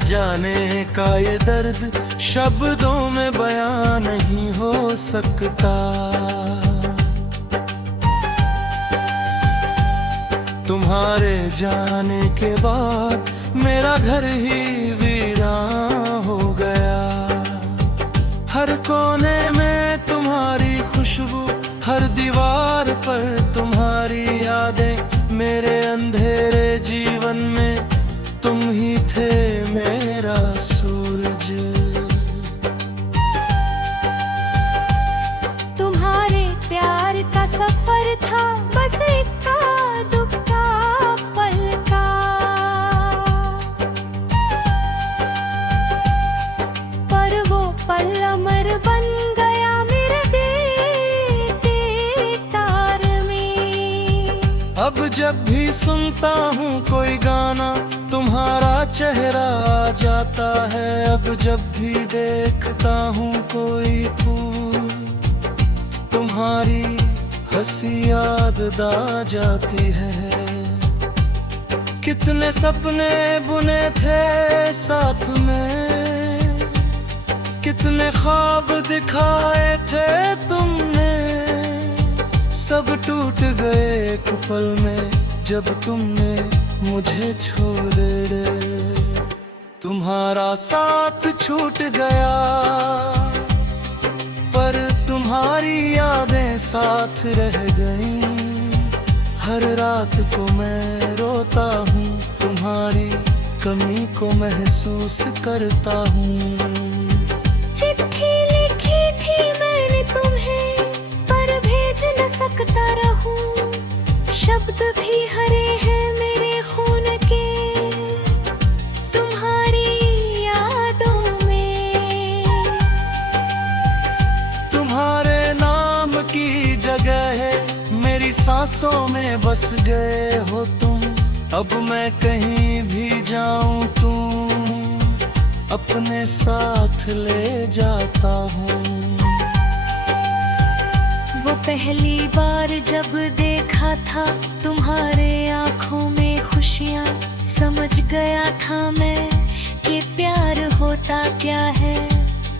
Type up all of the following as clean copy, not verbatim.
जाने का ये दर्द शब्दों में बयां नहीं हो सकता। तुम्हारे जाने के बाद मेरा घर ही वीरान हो गया। हर कोने में तुम्हारी खुशबू, हर दीवार पर तुम्हारी यादें। मेरे अंधेरे जीवन में तुम ही थे मेरा सूरज। तुम्हारे प्यार का सफर था बस इक्का दुक्का पल का। पर वो पल अमर बन गया मेरे दिल के तार में। अब जब भी सुनता हूँ कोई गाना तुम्हारा चेहरा आ जाता है। अब जब भी देखता हूँ कोई फूल तुम्हारी हंसी याद आ जाती है। कितने सपने बुने थे साथ में, कितने ख्वाब दिखाए थे तुमने। सब टूट गए एक पल में जब तुमने मुझे छोड़ दे। तुम्हारा साथ छूट गया पर तुम्हारी यादें साथ रह गईं। हर रात को मैं रोता हूँ, तुम्हारी कमी को महसूस करता हूँ। चिट्ठी लिखी थी मैंने तुम्हें पर भेज न सकता रहूं। शब्द भी हरे हैं मेरे खून के तुम्हारी यादों में। तुम्हारे नाम की जगह है मेरी सांसों में बस गए हो तुम। अब मैं कहीं भी जाऊं तुम अपने साथ ले जाता हूँ। वो पहली बार जब देखा था तुम्हारे आँखों में खुशियाँ, समझ गया था मैं कि प्यार होता क्या है।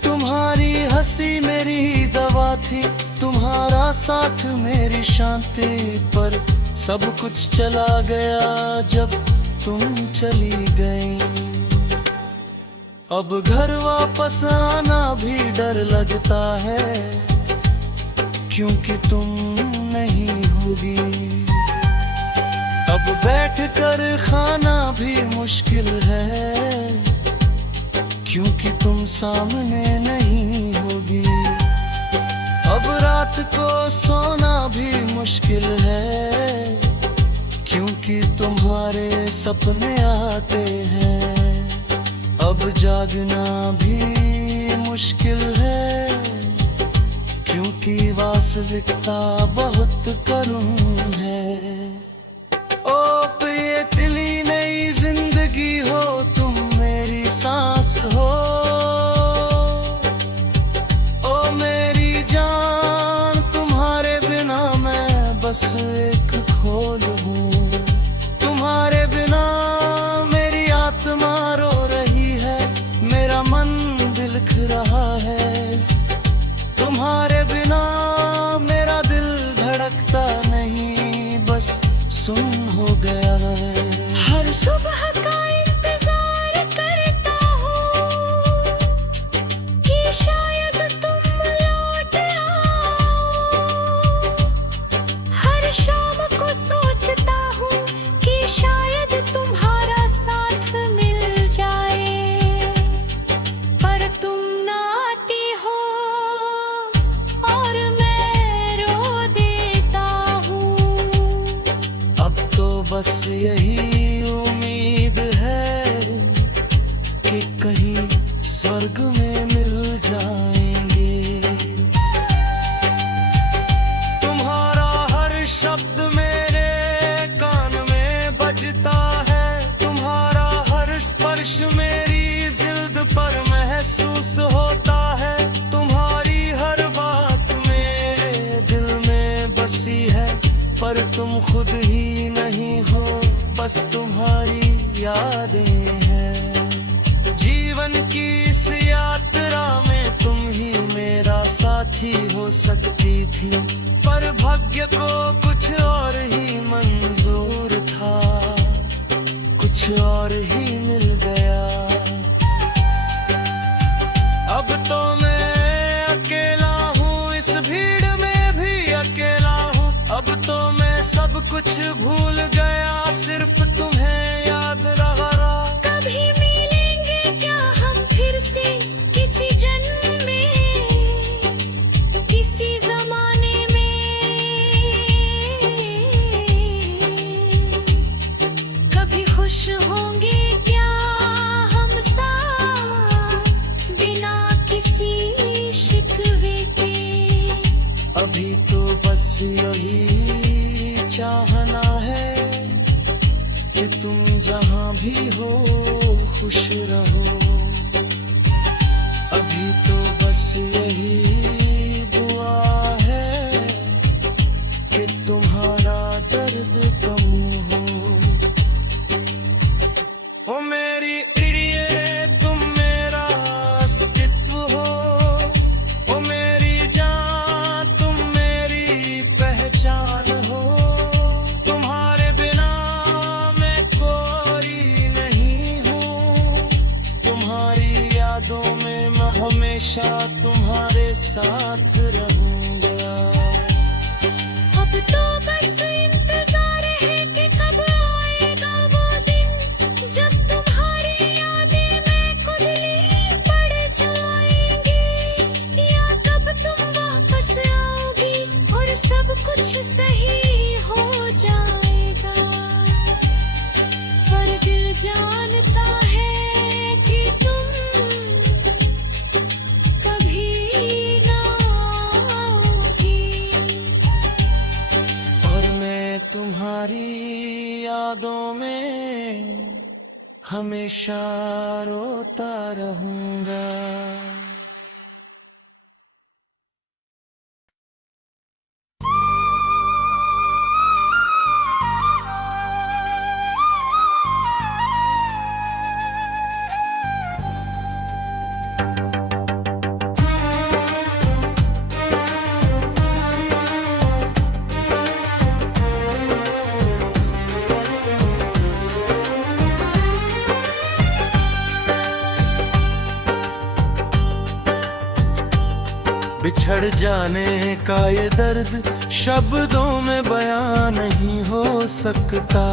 तुम्हारी हंसी मेरी दवा थी, तुम्हारा साथ मेरी शांति। पर सब कुछ चला गया जब तुम चली गई। अब घर वापस आना भी डर लगता है क्योंकि तुम नहीं होगी। अब बैठकर खाना भी मुश्किल है क्योंकि तुम सामने नहीं होगी। अब रात को सोना भी मुश्किल है क्योंकि तुम्हारे सपने आते हैं। अब जागना भी मुश्किल है क्योंकि वास्तविकता बहुत करुण है। ओ प्रिय तिली नई जिंदगी हो, तुम मेरी सांस हो। ओ मेरी जान तुम्हारे बिना मैं बस एक खोल हूँ। तुम्हारे बिना मेरी आत्मा रो रही है, मेरा मन बिलख रहा है। तुम्हारे बिना मेरा दिल धड़कता नहीं, बस सुन हो गया है। हर सुबह का इंतजार करता हूँ कि शायद तुम लौट आओ। हर शाम को सोचता हूँ कि शायद तुम्हारा साथ मिल जाए। पर तुम ना आती हो और मैं रो देता हूँ। अब तो बस यही उम्मीद है कि कहीं स्वर्ग में मिल जाएंगे। तुम्हारा हर शब्द मेरे कान में बजता है, तुम्हारा हर स्पर्श मेरी जिल्द पर महसूस होता है। तुम्हारी हर बात मेरे दिल में बसी है पर तुम खुद ही नहीं हो, बस तुम्हारी यादें हैं। अच्छी हो सकती थी, पर भाग्य को कुछ और ही मंजूर था, कुछ और ही मिल गया। अब तो मैं अकेला हूँ, इस भीड़ में भी अकेला हूँ। अब तो मैं सब कुछ भूल गया, सिर्फ तुम्हें याद रहा। कभी मिलेंगे क्या हम फिर से, किसी जन्म में, किसी जमाने में? कभी खुश होंगे क्या हम साथ, बिना किसी शिकवे के? अभी तो बस यही चाहना है कि तुम जहाँ भी हो खुश रहो। अभी तो बस यही दुआ है कि तुम्हारा दर्द कम हो। ओ मेरी प्रिय, तुम मेरा अस्तित्व हो। ओ मेरी जान, तुम मेरी पहचान हो। तुम्हारे बिना मैं कोई नहीं हूँ। तुम्हारी यादों में मैं हमेशा तुम्हारे साथ रहूंगा। अब तो बस इंतजार है कि कब आएगा वो दिन, जब तुम्हारी यादें मैं खुदली पड़ जाएंगी। या कब तुम वापस आओगी और सब कुछ सही हो जाएगा। पर दिल जानता है कि तुम कभी ना आओगी। और मैं तुम्हारी यादों में हमेशा रोता रहूंगा। बिछड़ जाने का ये दर्द शब्दों में बयां नहीं हो सकता।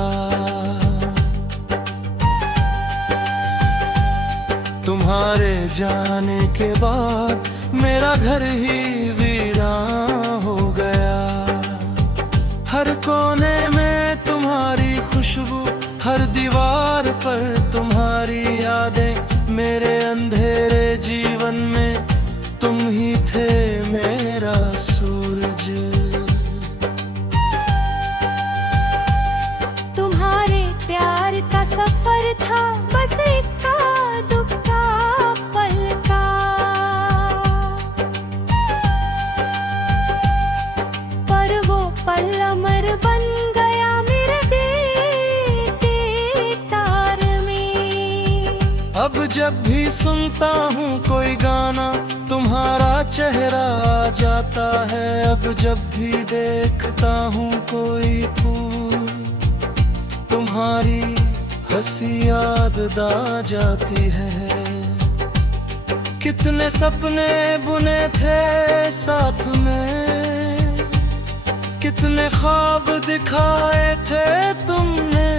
तुम्हारे जाने के बाद मेरा घर ही वीरान हो गया। हर कोने में तुम्हारी खुशबू, हर दीवार पर तुम्हारी यादें। मेरे अंधेरे जीवन में तुम ही थे मेरा सूरज। तुम्हारे प्यार का सफर था बस इक्का दुक्का पल का। पर वो पल अमर बन गया मेरे दिल के तार में। अब जब भी सुनता हूँ कोई गाना, तुम्हारा चेहरा आ जाता है। अब जब भी देखता हूँ कोई फूल, तुम्हारी हंसी याद आ जाती है। कितने सपने बुने थे साथ में, कितने ख्वाब दिखाए थे तुमने।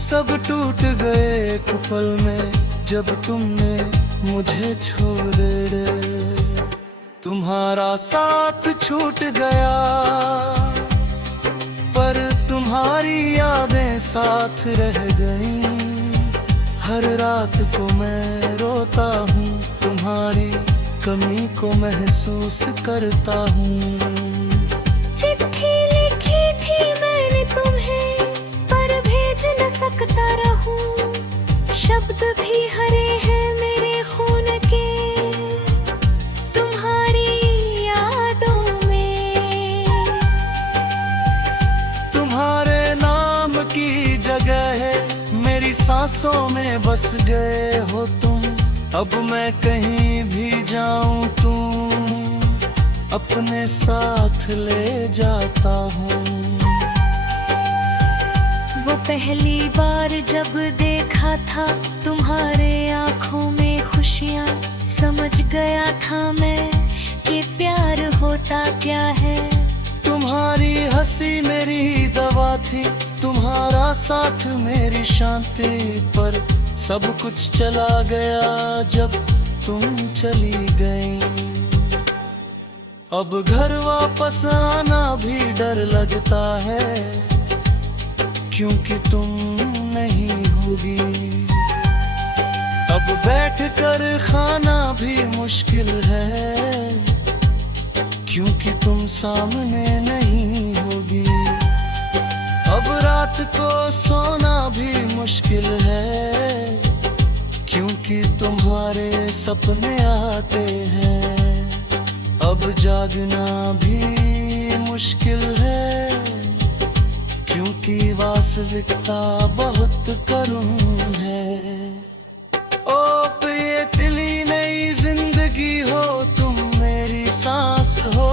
सब टूट गए एक पल में जब तुमने मुझे छोड़ दे। तुम्हारा साथ छूट गया, पर तुम्हारी यादें साथ रह गईं। हर रात को मैं रोता हूँ, तुम्हारी कमी को महसूस करता हूँ। चिट्ठी लिखी थी मैंने तुम्हें, पर भेज न सकता रहूं। शब्द भी हरे हैं मेरे खून के, तुम्हारी यादों में। तुम्हारे नाम की जगह है मेरी सांसों में बस गए हो तुम। अब मैं कहीं भी जाऊं तुम अपने साथ ले जाता हूँ। वो पहली बार जब देखा था तुम्हारे आँखों में खुशियाँ, समझ गया था मैं कि प्यार होता क्या है। तुम्हारी हंसी मेरी दवा थी, तुम्हारा साथ मेरी शांति, पर सब कुछ चला गया जब तुम चली गई। अब घर वापस आना भी डर लगता है, क्योंकि तुम नहीं होगी। अब बैठकर खाना भी मुश्किल है, क्योंकि तुम सामने नहीं होगी। अब रात को सोना भी मुश्किल है, क्योंकि तुम्हारे सपने आते हैं। अब जागना भी मुश्किल है, क्योंकि वास्तविकता बहुत करुण है। ओ प्रिय दिली नई जिंदगी हो, तुम मेरी सांस हो।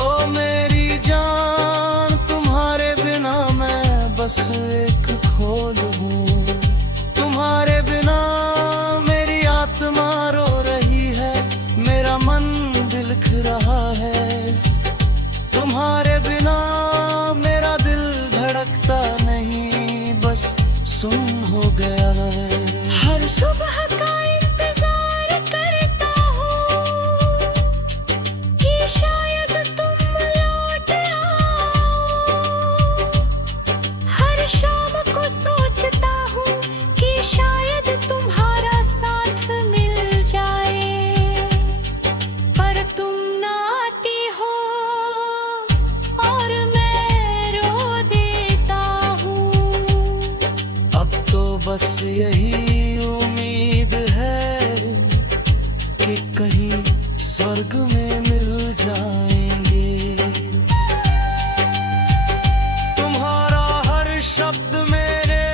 ओ मेरी जान, तुम्हारे बिना मैं बस एक खोल हूँ। तुम्हारे बिना मेरी आत्मा रो रही है, मेरा मन बिलख रहा है। तुम्हारे बिना मेरा दिल धड़कता नहीं, बस सुन हो गया है। हर सुबह का इंतजार करता हूँ कि शायद तुम लौट आओ। हर शाम को सोचता हूँ कि शायद तुम्हारा साथ मिल जाए, पर तुम ना आती हो और मैं रो देता हूँ। अब तो बस यही उम्मीद है कि कहीं स्वर्ग में मिल जाएंगे। तुम्हारा हर शब्द मेरे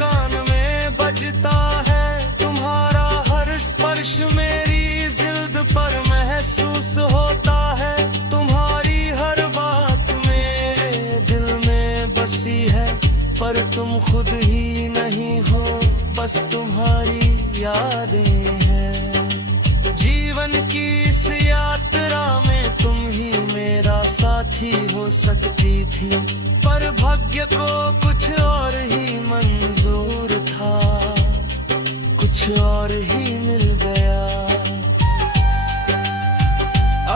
कान में बजता है, तुम्हारा हर स्पर्श मेरी जिल्द पर महसूस होता है। तुम्हारी हर बात मेरे दिल में बसी है, पर तुम खुद ही नहीं हो, बस तुम्हारी यादें हैं। जीवन की इस यात्रा में तुम ही मेरा साथी हो सकती थी, पर भाग्य को कुछ और ही मंजूर था, कुछ और ही मिल गया।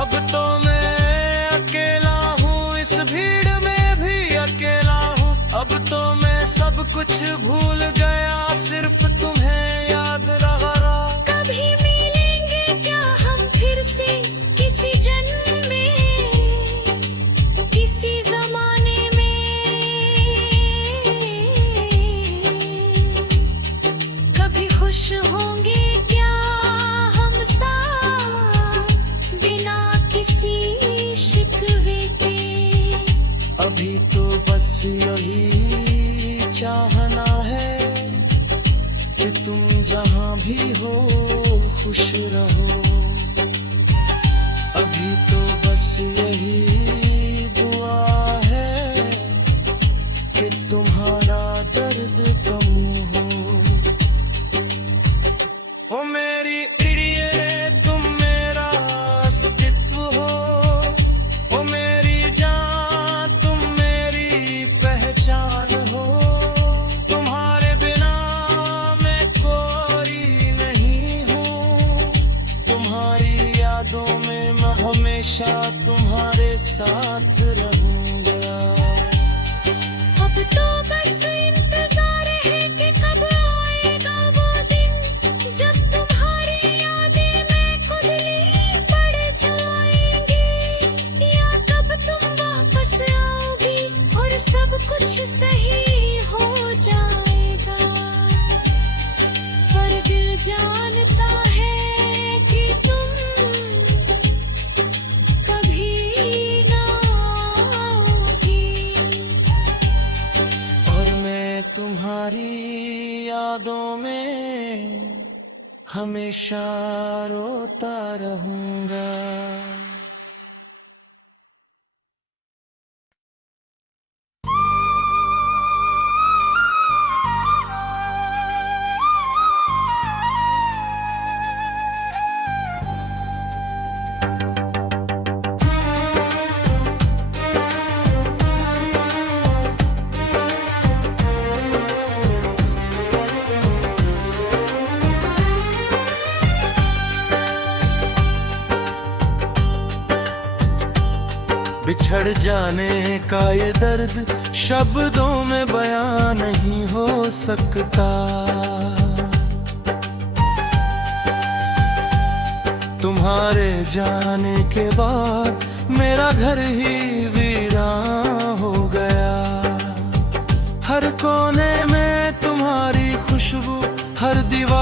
अब तो मैं अकेला हूँ, इस भीड़ में भी अकेला हूँ। अब तो मैं सब कुछ भूल गया, सिर्फ तुम्हें याद रहा। कभी मिलेंगे क्या हम फिर से, किसी जन्म में, किसी जमाने में। कभी खुश होंगे क्या हम साथ, बिना किसी शिकवे के। अभी तो बस यही चाहना है कि तुम जहाँ भी हो खुश रहो। अभी तो बस यही दुआ है कि तुम्हारा दर्द कम हो। ओ मेरी प्रिय, तुम मेरा अस्तित्व हो। ओ मेरी जान, तुम मेरी पहचान हो। तुम्हारे बिना मैं कोई नहीं हूँ, तुम्हारी यादों में मैं हमेशा तुम्हारे साथ रहूंगा। अब तो बस इंतजार है कि कब आएगा वो दिन, जब तुम्हारी यादें मैं खुदली पड़ जाएंगी। या कब तुम वापस आओगी और सब कुछ सही हो जाएगा। पर दिल जानता है कि तुम कभी ना आओगी। और मैं तुम्हारी यादों में हमेशा रोता रहूंगा। बिछड़ जाने का ये दर्द शब्दों में बयां नहीं हो सकता। तुम्हारे जाने के बाद मेरा घर ही वीरान हो गया। हर कोने में तुम्हारी खुशबू, हर दीवार